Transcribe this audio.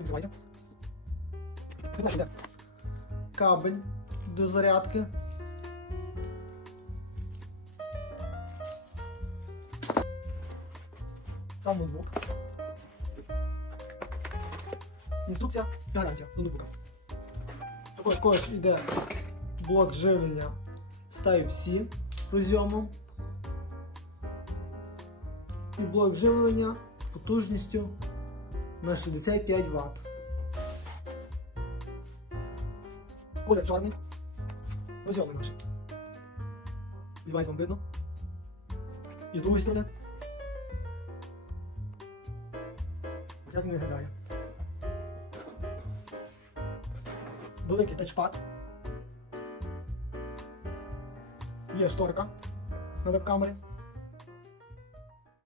Відкривається. 15 йде. Кабель до зарядки. Сам ноутбук. Інструкція і гарантія до ноутбука. Також йде блок живлення з Type-C розйомом. І блок живлення потужністю на 65 Вт. Колір чорний. Розйоми наші. Сподіваюсь, вам видно. І з другої сторони. Як він виглядає. Великий тачпад. Є шторка на веб-камері.